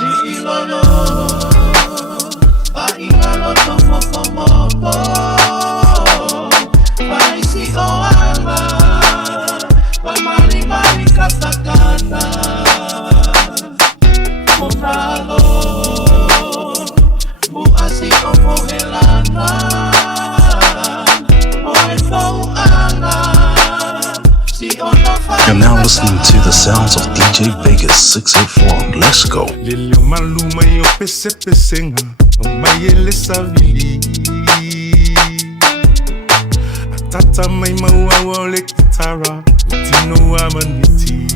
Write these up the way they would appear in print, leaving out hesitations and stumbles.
Ilono, pa ingalo tomopo, pa isi oala, pa mali kata-kata, Moralo, bu asi omohelana, You're now listening to the sounds of DJ Vegas 604. Let's go. Lelio maluma yo pese pesenga, mayele savili. Atata mai maua ole kitara, tino amaniti.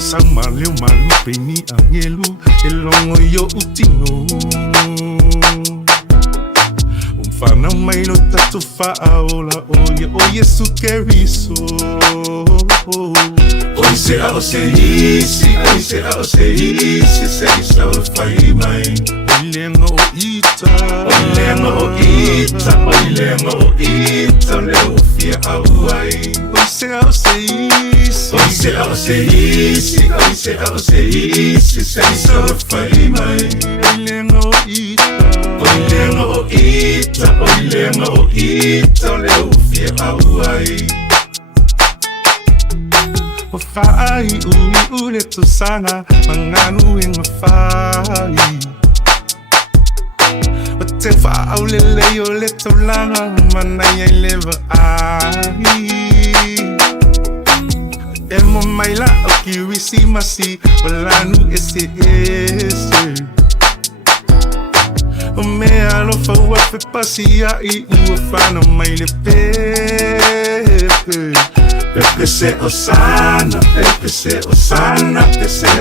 Sama leo malu peni angelu, elongo yo utino. Fana mai no tatu fa'aola oye sukeriso. Oi se isi, se isa fai mai. Oilenga o ita, leo fia auai. Oi se isi, se isa fai mai. Oilenga o ita, leo fia auai. Wafai ule tusana, manganu inga fai. Wate fa'au lele o le taulanga, manaya leva ai. Emo maila o kirisi masi, walanu ese. O mea lo fa wafe pasia I ua whana mai le pepe. Pepe se Osana, Pepe se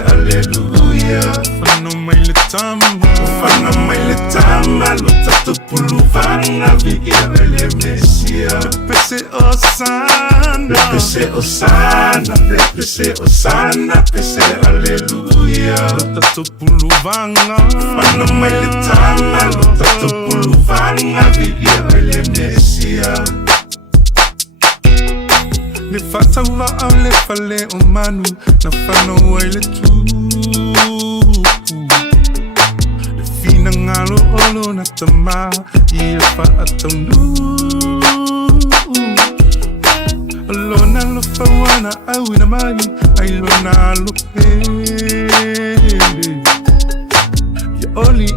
Alleluia. Whana mai le tama, lo tatu puluvanga vigia ele Mesia. Pepe se Osana, Pepe se Alleluia. Lo tatu puluvanga. Whana mai le tama, lo tatu puluvanga vigia ele Mesia. Le fatawa au le fale o manu, na whana wai le tu. Le fina ngalo olo na tama, ia whaatau nu. Alona lo whawana au ina mai, ai lona lo pele. Ya oli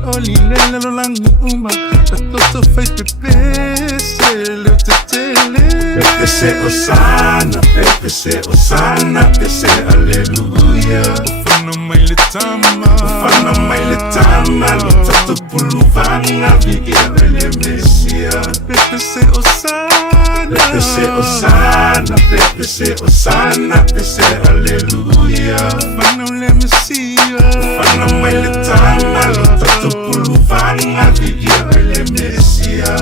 lele lo langi uma, la toto fai pepe, se leo te tele. Pepe se Osana, Pepe se Alleluia. Ufana mai le tama, lo tatu puluvanga vigia ele Mesia. Pepe se Osana, Pepe se Alleluia. Ufana le Mesia. Ufana mai le tama, lo tatu puluvanga vigia ele Mesia.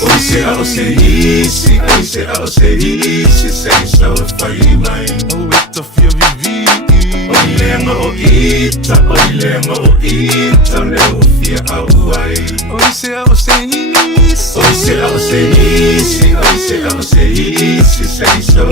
Oi se isi, se isa fai mai. O eta fia vivi. Oilenga o ita, leo fia auai. Oi se isi, se isa